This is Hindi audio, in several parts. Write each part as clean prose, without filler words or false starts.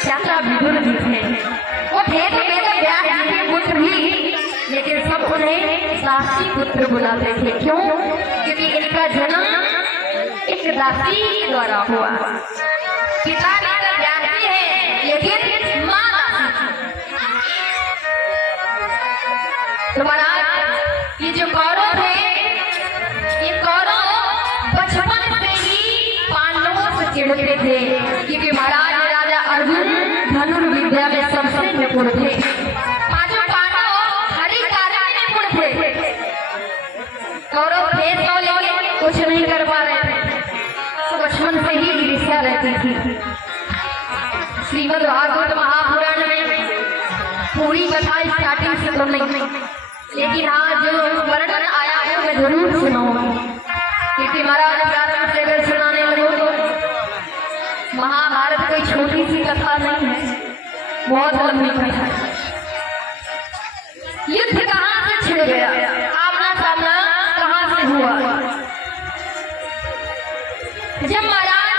चाचा विदुर जी थे। वो थे तो वेद व्यास जी के पुत्र ही, लेकिन सब उन्हें दासी पुत्र बुलाते थे। क्यों? क्योंकि इनका जन्म एक दासी द्वारा हुआ। पिता वेद व्यास जी है, लेकिन माँ दासी। तो महाराज ये जो कौरव थे, ये कौरव बचपन से ही पांडवों से चिढ़ते थे, क्योंकि महाराज राजा अर्जुन धनुर्विद्या में सबसे निपुण थे। पांचों पांडव हरि कार्य में निपुण थे। कौरव थे तो लेकिन कुछ नहीं कर पा रहे थे, तो बचपन से ही ईर्ष्या रहती थी। श्रीमद् भागवत महापुराण में पूरी कथा स्टार्टिंग से तो नहीं, लेकिन हाँ जो वर्णन आया है मैं जरूर सुनाऊंगा, क्योंकि महाराज प्रारंभ से अगर सुनाने लगो तो महाभारत कोई छोटी सी कथा नहीं है, बहुत लंबी कथा है। युद्ध कहाँ से छिड़ गया, आमना सामना कहाँ से हुआ? जब महाराज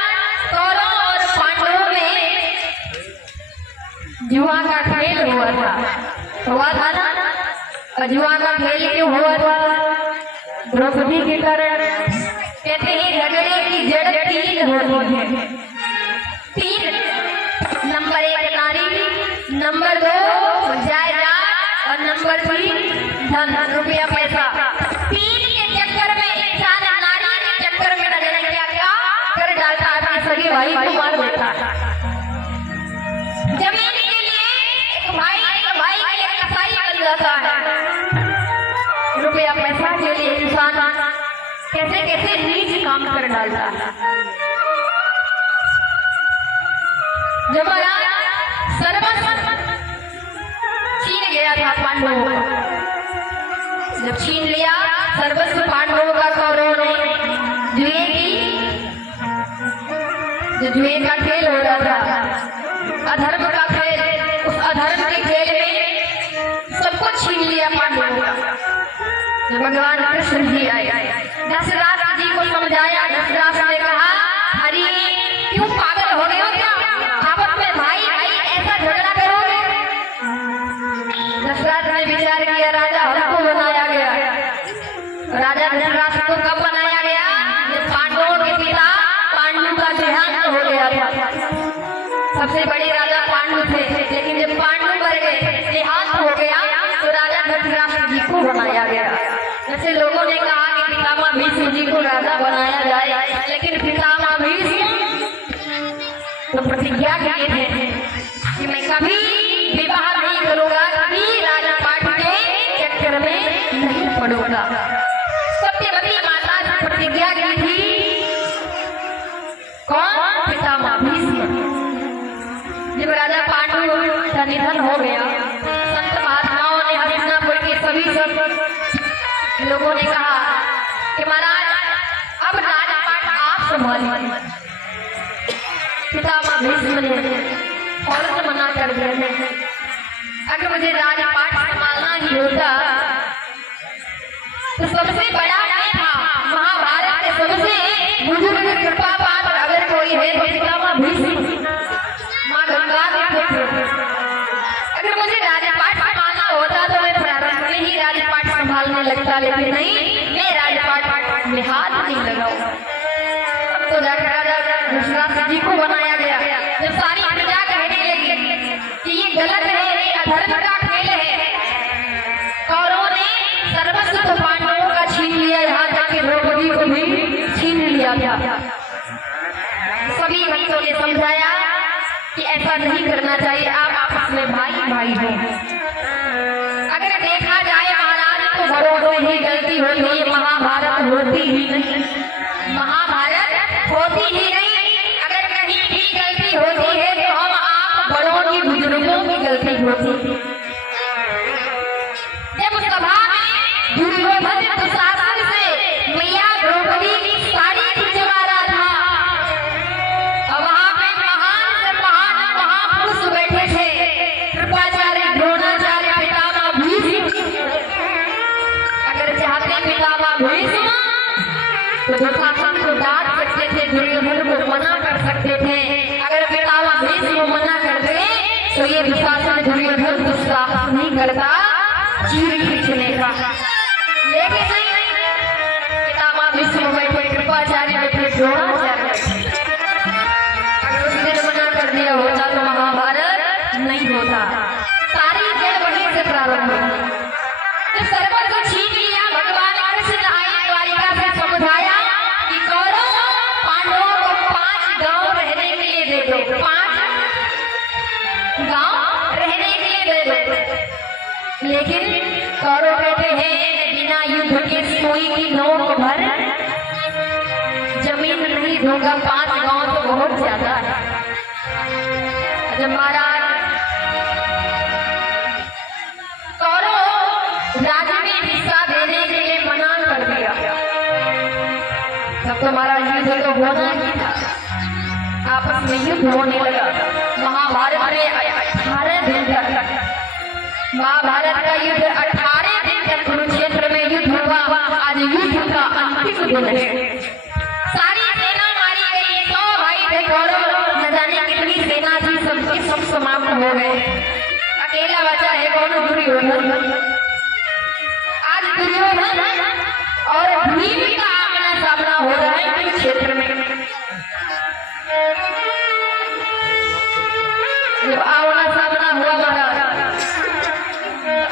कौरव और पांडवों में जुआ का खेल हुआ था ना। जुआ का खेल क्यों हुआ था? द्रौपदी के कारण। कहते हैं झगड़े की जड़ तीन होती है। तीन, नंबर 1 नारी, नंबर 2 जायदाद और नंबर 3 धन रुपया पैसा। तीन के चक्कर में इंसान नारी के चक्कर में न जाने क्या क्या कर डालता है, सगे भाई को मार देता है। जमीन के लिए एक भाई के लिए कसाई बन जाता है। रुपया पैसा के लिए इंसान कैसे कैसे नीच काम कर डालता है। जब सर्वस्व छीन गया था पांडवों का, जब छीन लिया सर्वस्व पांडवों का कौरवों ने जुए की, जो जुए का खेल हो रहा था, अधर्म का खेल, उस अधर्म के खेल में सब कुछ छीन लिया पांडवों का। भगवान कृष्ण जी आए, दशरथ जी को समझाया। दशरथ ने कहा, अरे क्यों पागल हो गए हो क्या? आपस में भाई भाई ऐसा झगड़ा करोगे? दशरथ ने विचार किया, राजा हमको बनाया गया। राजा दशरथ को कब बनाया गया? जब पांडवों के पिता पांडु का देहांत हो गया था। सबसे बड़े राजा पांडु थे, लेकिन जब पांडु मर गए, देहांत हो गया, तो राजा दशरथ जी को बनाया गया। जैसे लोगों ने कहा कि पितामह भीष्म जी को राजा बनाया जाए, लेकिन पितामह भीष्म तो प्रतिज्ञा किए थे कि मैं कभी विवाह नहीं करूंगा, कभी राजपाट के चक्कर में नहीं पड़ूंगा। सत्यवती माता ने प्रतिज्ञा की थी। कौन? पितामह भीष्म। जब राजा पांडु का निधन हो गया, संत महात्माओं ने हरिनापुर के सभी लोगों ने कहा कि महाराज अब राजपाट आप संभालिए। पितामह भीष्म ने औरत मना कर दिया है, अगर मुझे राजपाट संभालना ही होता तो सबसे बड़ा मैं था। महाभारत के सबसे बुजुर्ग कृपा पात्र अगर कोई है तो पितामह भीष्म, माँ गंगा के पुत्र। अगर मुझे राजपाट संभालना होता तो मैं प्रारंभ में ही राजपाट संभालने लगता, लेकिन नहीं, मैं राजपाट में हाथ नहीं लगाऊंगा। अब तो जाकर राजा दशरथ जी को बनाया गया। जब सारी प्रजा कहने लगी कि ये गलत है, ये अधर्म का खेल है, कौरवों ने सर्वस्व पांडवों का छीन लिया, यहाँ तक कि द्रौपदी को भी छीन लिया था। सभी भक्तों ने समझाया कि ऐसा नहीं करना चाहिए, आप आपस में भाई भाई हो। अगर देखा जाए महाराज तो बड़ों से ही गलती होती है, महाभारत होती ही नहीं, महाभारत होती ही नहीं। अगर कहीं भी गलती होती है तो हम आप बड़ों की, बुजुर्गों की गलती होती है। जब सभा में दुर्योधन दुशासन से मैया द्रौपदी की साड़ी खिंचवा रहा था, और वहां पे महान से महान महापुरुष बैठे थे, कृपाचार्य, द्रोणाचार्य, पितामह भीष्म। अगर चाहते पितामह भीष्म तो दुशासन को डांट सकते थे, दुर्योधन को मना कर सकते थे। अगर पितामह भीष्म मना कर दे तो ये दुशासन दुर्योधन दुस्साहस नहीं करता चीर खींचने का। लेकिन पितामह भीष्म बैठे, कृपाचार्य बैठे, द्रोणाचार्य बैठे। अगर उस दिन मना कर दिया होता तो महाभारत नहीं होता। सारी जड़ वहीं से प्रारंभ हुई। तो सर्वस्व को छीन लिया। भगवान कृष्ण आए द्वारिका से समझाया कि कौरव पांडवों को 5 गांव रहने के लिए दे दो, 5 गांव रहने के लिए दे दो। लेकिन कौरव कहते हैं बिना युद्ध के सुई की नोक भर जमीन नहीं दूंगा, 5 गांव तो बहुत ज्यादा है। जब महाराज राजा ने हिस्सा देने के लिए मना कर दिया, तब तो महाराज युद्ध तो होना ही था। आपस में युद्ध होने लगा। महाभारत में 18 दिन तक, महाभारत का युद्ध 18 दिन तक कुरुक्षेत्र में युद्ध हुआ। आज युद्ध का अंतिम दिन है। सारी सेना मारी गई। 100 भाई थे कौरव, न जाने कितनी सेना थी, सबके सब समाप्त हो गए। अकेला बचा है कौन? दुर्योधन। दुर्योधन और भीम का आमना सामना हो रहा है कुरुक्षेत्र में। जब आमना सामना हुआ महाराज,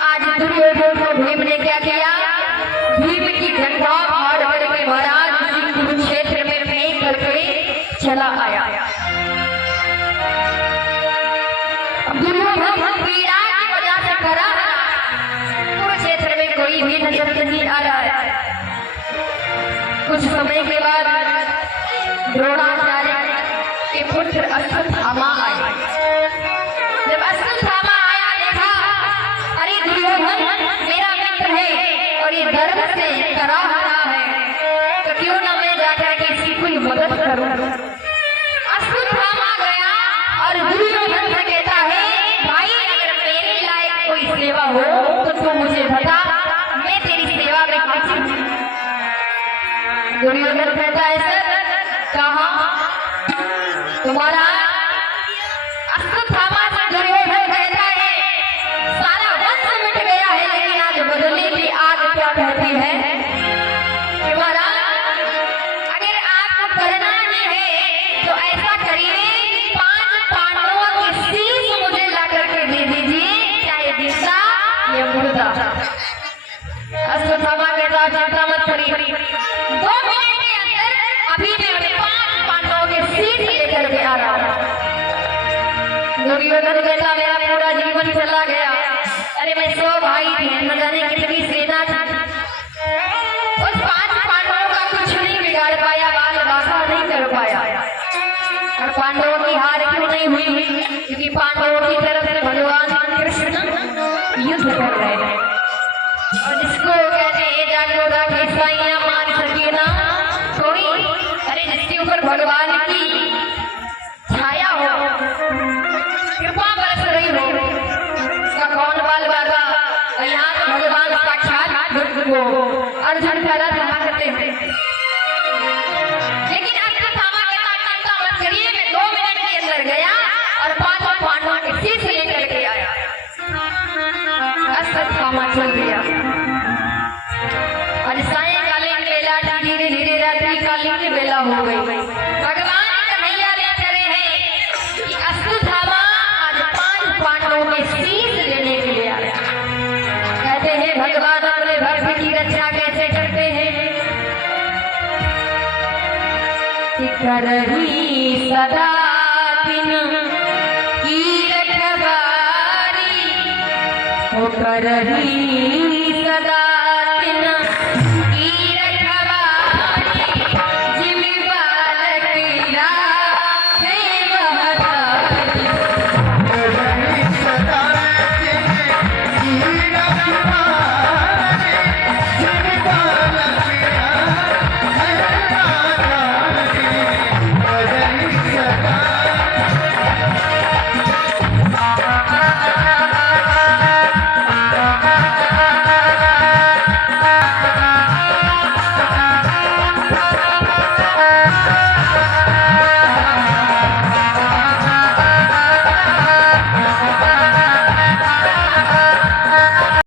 आज दुर्योधन को भीम ने क्या किया? भीम की झंडा फाड़ करके महाराज उसी कुरुक्षेत्र में फेंक करके चला आया। दुर्योधन पीड़ा की वजह से डरा कुरुक्षेत्र में कोई भी नजर नहीं आ रहा है। कुछ समय के बाद द्रोणाचार्य के पुत्र अश्वत्थामा आए। जब अश्वत्थामा आया, देखा अरे दुर्योधन मेरा मित्र है और ये धर्म से करा रहा है, तो क्यों ना मैं जाकर के इसकी कोई मदद करूं। अश्वत्थामा गया और दुर्योधन से कहता है भाई अगर मेरे लायक कोई सेवा हो तो तू मुझे बता, मैं तेरी सेवा में हाजिर हूं। दुर्योधन कहता है सर कहाँ? तुम्हारा अश्वत्थामा से दुर्योधन कहता है सारा वंश मिट गया है, लेकिन आज बदले की आग क्या कहती है कि महाराज अगर आपको करना ही है तो ऐसा करिए 5 पांडवों की शीश मुझे ला करके दे दीजिए, चाहे जिंदा या मुर्दा। अश्वत्थामा कहता चिंता मत करिए, 2 मिनट के अंदर अभी मैं 5 पांडवों के शीश लेकर के आ रहा हूं। दुर्योधन कहता मेरा पूरा जीवन चला गया, अरे मैं 100 भाई थे, न जाने कितनी सेना थी, उस 5 पांडवों का कुछ नहीं बिगाड़ पाया, बाल बाका नहीं कर पाया। और पांडवों की हार क्यों नहीं हुई? क्योंकि पांडवों की तरफ से भगवान कृष्ण युद्ध कर रहे हैं। और जिसको कहते हैं जागो राखे साइयां मार सके ना कोई, अरे जिसके ऊपर भगवान की छाया हो, कृपा बरस रही हो, उसका कौन बाल बाका? यहाँ तो भगवान साक्षात अर्जुन का रथ रहा करते हैं। लेकिन अश्वत्थामा कहता चिंता मत करिए, मैं 2 मिनट के अंदर गया और 5 पांडवों के शीश लेकर के आया। अश्वत्थामा चल गया। आज सायंकालीन बेला धीरे धीरे रात्रि कालीन बेला हो गई। भगवान कन्हैया ले चले हैं कि अश्वत्थामा आज 5 पांडवों के शीश लेने के लिए आया। कहते हैं भगवान अपने भक्त की रक्षा कैसे करते हैं? करही सदा दिन की रखवारी, करही सदा दिन